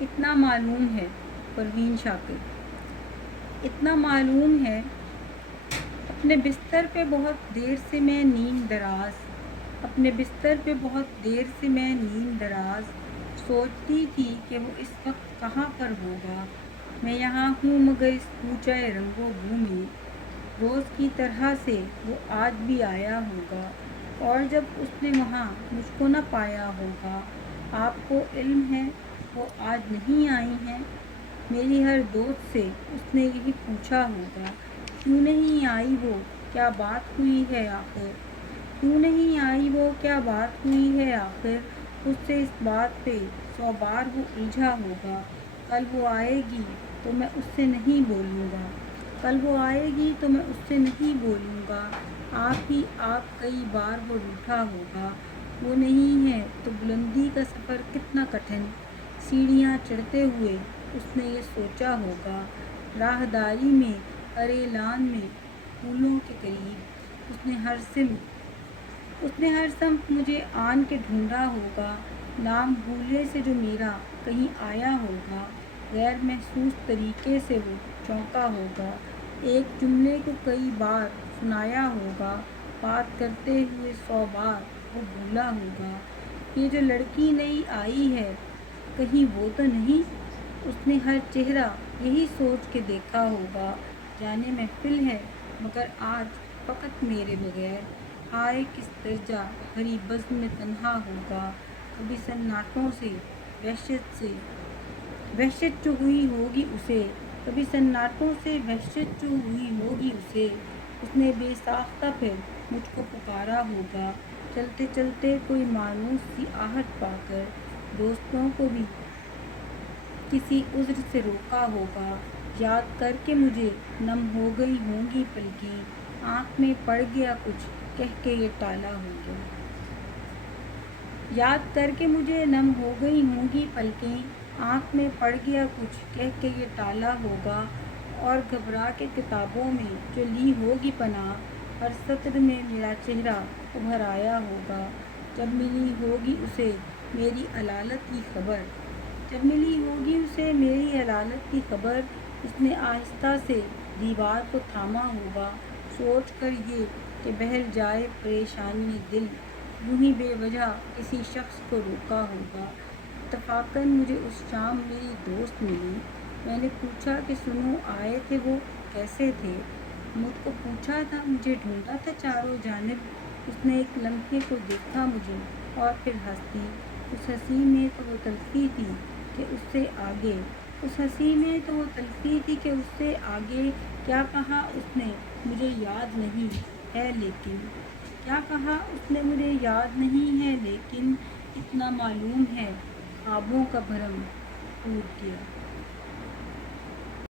اتنا معلوم ہے پروین شاکر، اتنا معلوم ہے اپنے بستر پہ بہت دیر سے میں نیم دراز، اپنے بستر پہ بہت دیر سے میں نیم دراز سوچتی تھی کہ وہ اس وقت کہاں پر ہوگا۔ میں یہاں ہوں مگر اس کوچہ رنگ و بو میں، روز کی طرح سے وہ آج بھی آیا ہوگا، اور جب اس نے وہاں مجھ کو نہ پایا ہوگا۔ آپ کو علم ہے وہ آج نہیں آئی ہیں؟ میری ہر دوست سے اس نے یہی پوچھا ہوگا، کیوں نہیں آئی وہ، کیا بات ہوئی ہے آخر؟ کیوں نہیں آئی وہ، کیا بات ہوئی ہے آخر؟ اس سے اس بات پہ 100 بار وہ الجھا ہوگا۔ کل وہ آئے گی تو میں اس سے نہیں بولوں گا، کل وہ آئے گی تو میں اس سے نہیں بولوں گا۔ آپ ہی آپ کئی بار وہ روٹھا ہوگا، وہ نہیں ہے تو بلندی کا سفر کتنا کٹھن۔ سیڑھیاں چڑھتے ہوئے اس نے یہ سوچا ہوگا، راہداری میں ہر اعلان میں پھولوں کے قریب اس نے ہر سمت مجھے آن کے ڈھونڈا ہوگا، نام بھولے سے جو میرا کہیں آیا ہوگا، غیر محسوس طریقے سے وہ چونکا ہوگا، ایک جملے کو کئی بار سنایا ہوگا، بات کرتے ہوئے 100 بار وہ بھولا ہوگا۔ یہ جو لڑکی نئی آئی ہے کہیں وہ تو نہیں؟ اس نے ہر چہرہ یہی سوچ کے دیکھا ہوگا، جانے محفل ہے مگر آج فقط میرے بغیر، ہائے کس درجہ بھری بزم میں تنہا ہوگا۔ کبھی سناٹوں سے وحشت جو ہوئی ہوگی اسے، کبھی سناٹوں سے وحشت جو ہوئی ہوگی اسے، اس نے بے ساختہ پھر مجھ کو پکارا ہوگا، چلتے چلتے کوئی مانوس سی آہٹ پا کر، دوستوں کو بھی کسی عذر سے روکا ہوگا، یاد کر کے مجھے نم ہو گئی ہوں گی پلکیں، آنکھ میں پڑ گیا کچھ کہہ کے یہ ٹالا ہوگا۔ یاد کر کے مجھے نم ہو گئی ہوں گی پلکیں، آنکھ میں پڑ گیا کچھ کہہ کے یہ ٹالا ہوگا، اور گھبرا کے کتابوں میں جو لی ہوگی پناہ، ہر سطر میں میرا چہرہ ابھر آیا ہوگا۔ جب ملی ہوگی اسے میری علالت کی خبر، جب ملی ہوگی اسے میری علالت کی خبر، اس نے آہستہ سے دیوار کو تھاما ہوگا، سوچ کر یہ کہ بہل جائے پریشانی دل، یوں ہی بے وجہ کسی شخص کو روکا ہوگا۔ اتفاقاً مجھے اس شام میری دوست ملی، میں نے پوچھا کہ سنو آئے تھے وہ، کیسے تھے؟ مجھ کو پوچھا تھا، مجھے ڈھونڈا تھا چاروں جانب۔ اس نے ایک لمحے کو دیکھا مجھے اور پھر ہنس دی، اس ہنسی میں تو وہ تلخی تھی کہ اس سے آگے، اس ہنسی میں تو وہ تلخی تھی کہ اس سے آگے کیا کہا اس نے مجھے یاد نہیں ہے لیکن، کیا کہا اس نے مجھے یاد نہیں ہے لیکن، اتنا معلوم ہے خوابوں کا بھرم ٹوٹ گیا۔